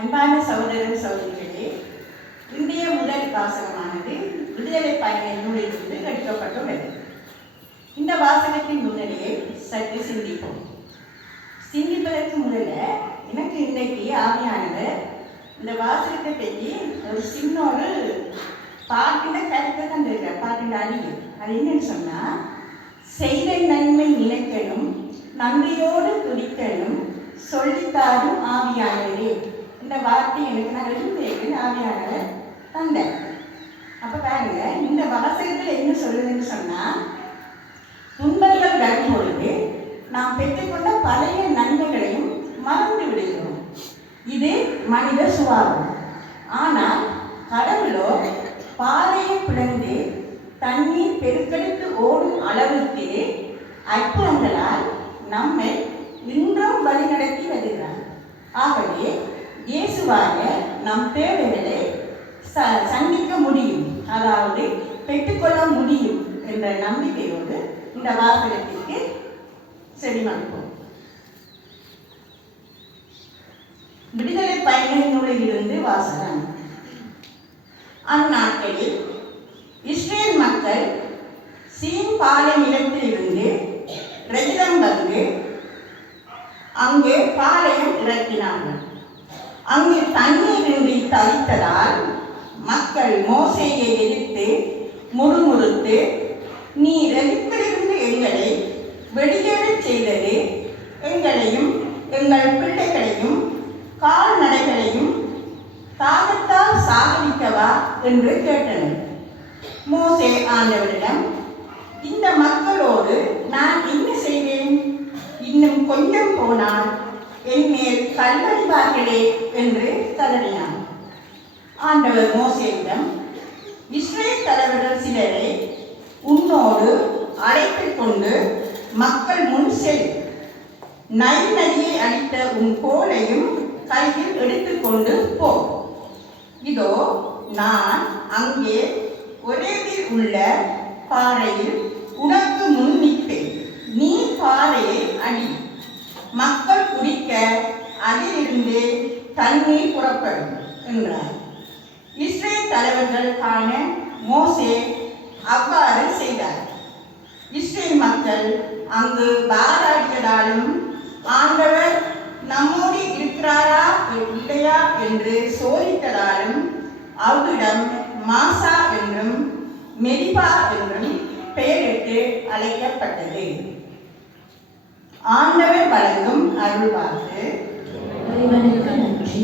அன்பான சகோதரன் சகோதரிகளே, இந்திய முதல் வாசகமானது விடுதலை பயண நூலிலிருந்து எடுக்கப்பட்டுள்ளது. இந்த வாசகத்தின் முன்னிலையை சற்று சிந்திப்போம். சிந்திப்பதற்கு முதல்ல எனக்கு இன்றைக்கு ஆவியானவர் இந்த வாசகத்தை பற்றி ஒரு சின்ன ஒரு பாட்டின கருத்தை தந்திருக்கார். பாட்டின் அடியில் அது என்னன்னு சொன்னால், செய்த நன்மை நினைக்கணும், நன்றியோடு துடிக்கணும், சொல்லித்தாரும் ஆவியானவரே. இந்த வார்த்தை எனக்கு நான் எழுந்தேன் ஆவியானவர் தந்தேன். அப்போ பாருங்க, இந்த வாசகத்தில் என்ன சொல்லுதுன்னு சொன்னால், துன்பங்கள் வரும் பொழுது நாம் பெற்றுக்கொண்ட பழைய நன்மைகளையும் மறந்து விடுகிறோம். இது மனித சுபாவம். ஆனால் கடவுளோ பாறையை பிளந்து தண்ணீர் பெருக்கெடுத்து ஓடும் அளவுக்கு அற்புதங்களால் நம்மை இன்றும் வழிநடத்தி வருகிறார். ஆகவே இயேசுவாக நம் தேவைகளை சந்திக்க முடியும், அதாவது பெற்றுக்கொள்ள முடியும் என்ற நம்பிக்கையோடு இந்த வாசகத்திற்கு செவிமடுப்போம். விடுதலை பயண நூலிலிருந்து வாசகம். அந்நாட்களில் இஸ்ரேல் மக்கள் சீன் பாலை நிலத்திலிருந்து ரயிலம் வந்து அங்கே பாளையம் இறக்கினார்கள். அங்கு தண்ணீரின்றி தவித்ததால் மக்கள் மோசேயை எதிர்த்து முறுமுறுத்து, நீ எகிப்திலிருந்து எங்களை வெளியேறச் செய்தது எங்களையும் எங்கள் பிள்ளைகளையும் கால்நடைகளையும் தாகத்தால் சாகடிக்கவா என்று கேட்டனர். மோசே ஆண்டவரிடம், இந்த மக்களோடு நான் என்ன செய்வேன்? இன்னும் கொஞ்சம் போனால் என் மேல் கல்லறிவார்களே என்று கதறினான். ஆண்டவர் மோசேயிடம், இஸ்ரேல் தலைவர்கள் சிலரை உன்னோடு அழைத்துக் கொண்டு மக்கள் முன் செல். நைல் நதியை அடித்த உன் கோலையும் கையில் எடுத்துக்கொண்டு போ. இதோ நான் அங்கே ஒரேவில் உள்ள பாறையில் உனக்கு முன் நிற்பேன். நீ பாறையை அடி. மக்கள் குடிக்க அதிலிருந்து தண்ணீர் புறப்படும் என்றார். இஸ்ரேல் தலைவர்கள் காண மோசே அவ்வாறு செய்தார். இஸ்ரேல் மக்கள் அங்கு பாராடியதாலும் ஆண்டவர் நம்மோடு இருக்கிறாரா இல்லையா என்று சோதித்ததாலும் அவ்விடம் மாசா என்றும் மெரிபா என்றும் பெயரிட்டு அழைக்கப்பட்டது. ஆண்டவர் வழங்கும் அருள்வாக்கு. இறைவனுக்கு நன்றி.